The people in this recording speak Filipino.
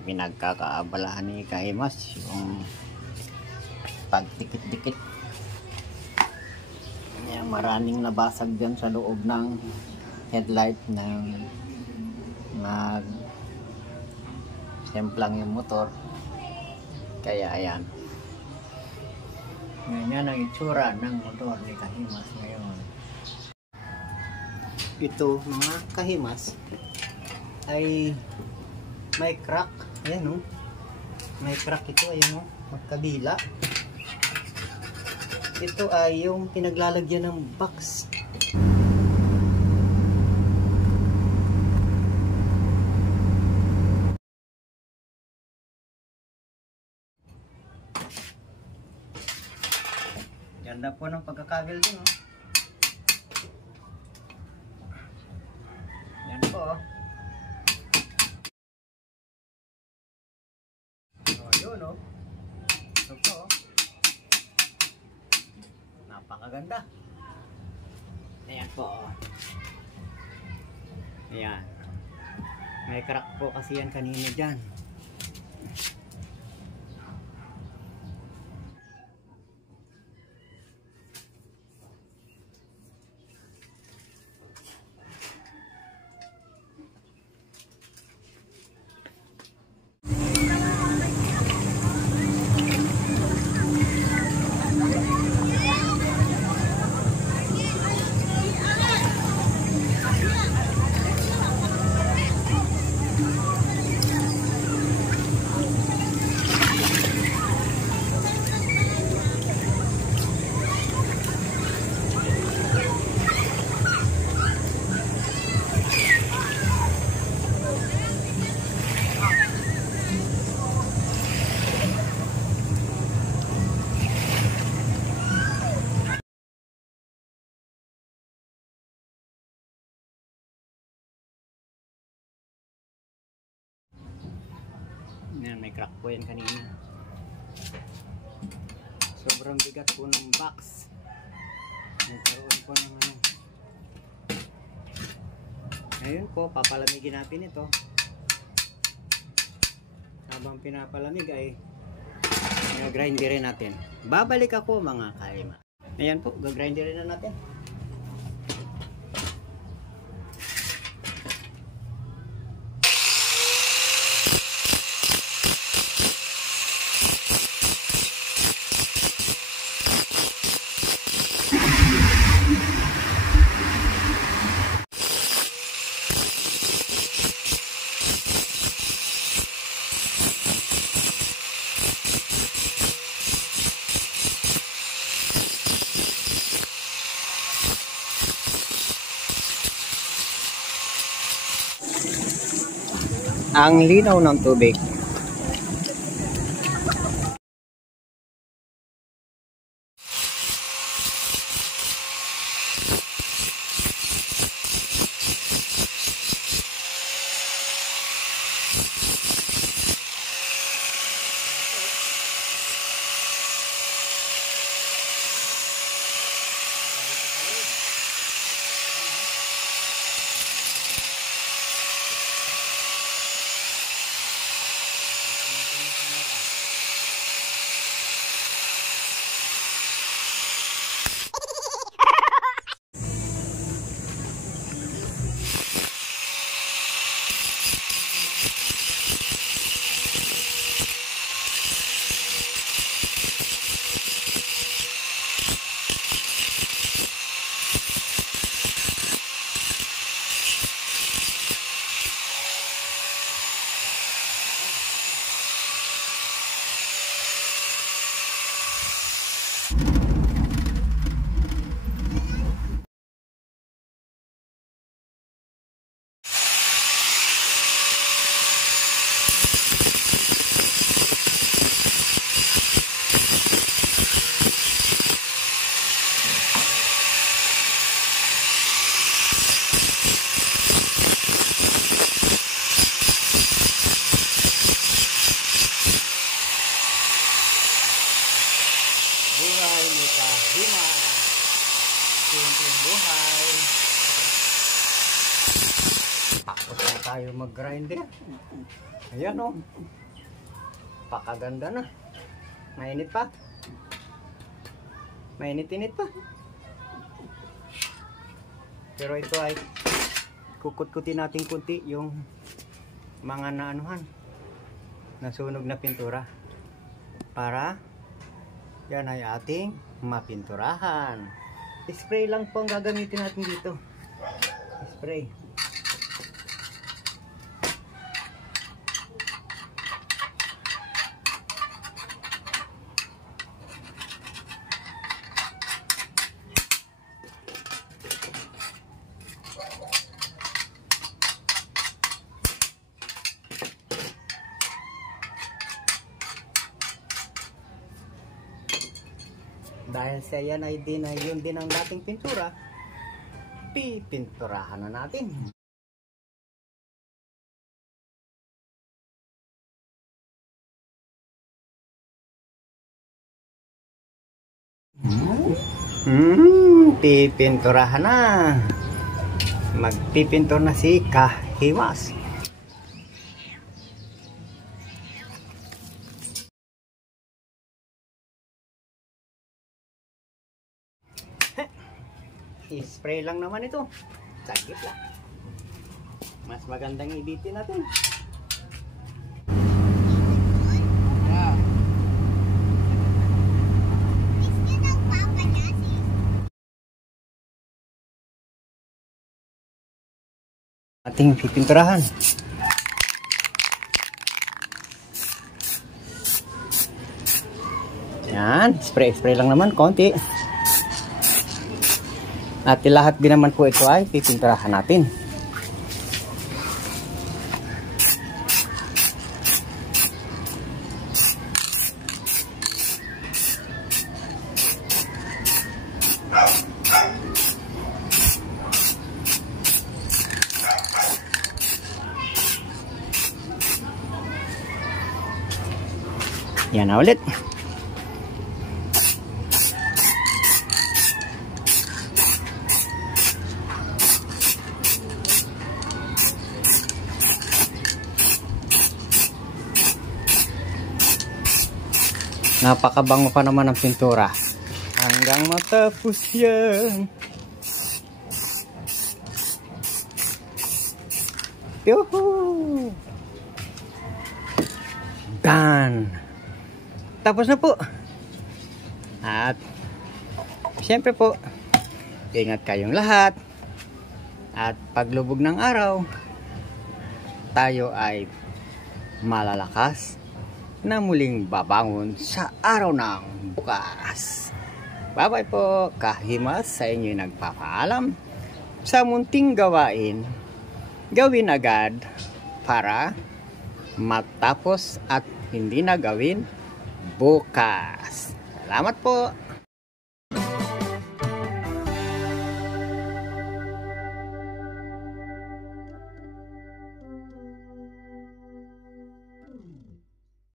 ang pinagkakaabalahan ni Kahimas, yung pagdikit-dikit. Maraming nabasag dyan sa loob ng headlight ng semplang yung motor. Kaya ayan, ganyan ang itsura ng motor ni Kahimas ngayon. Ito mga Kahimas ay may crack. Ayan o, may crack ito. Ayan o, magkabila. Ito ay yung pinaglalagyan ng box. Ganda po ng pagkakabil din, oh. Yan po, oh. Oh, yun, oh. Ito po, oh. Napakaganda. Ayan po, oh. Ayan. May crack po kasi yan kanina dyan. Yan, may crack po yan kanina. Sobrang bigat po ng box. Nagkaroon po ng ano. Ayun po, papalamigin natin ito. Habang pinapalamig ay gagrinderin natin. Babalik ako mga Kahimas. Ayan po, gagrinderin na natin. Ang linaw ng tubig. Buhay ni Kahimas. Simpleng buhay. Tapos na tayo mag-grinder. Ayan o. Pakaganda na. Mainit pa. Mainit-init pa. Pero ito ay kukut-kutin natin kunti yung mga naanuhan, nasunog na pintura. Para yan ay ating mapinturahan. Spray lang po ang gagamitin natin dito. Spray. Dahil sa yan ay yun din ang dating pintura, pipinturahan na natin. Pipinturahan na. Magpipintur na si Kahimas. I-spray lang naman ito. Saglit lang. Mas magandang ibitin natin. Ating pipinturahan. Yan, spray lang naman konti. At lahat din naman po ito ay pipinturahan natin. Yan na ulit. Napakabango pa naman ang pintura. Hanggang matapos yan. Yuhuu! Done! Tapos na po. At siyempre po, ingat kayong lahat. At paglubog ng araw, tayo ay malalakas na muling babangon sa araw ng bukas. Bye-bye po, Kahimas, sa inyo'y nagpapaalam. Sa munting gawain, gawin agad para matapos at hindi na gawin bukas. Salamat po.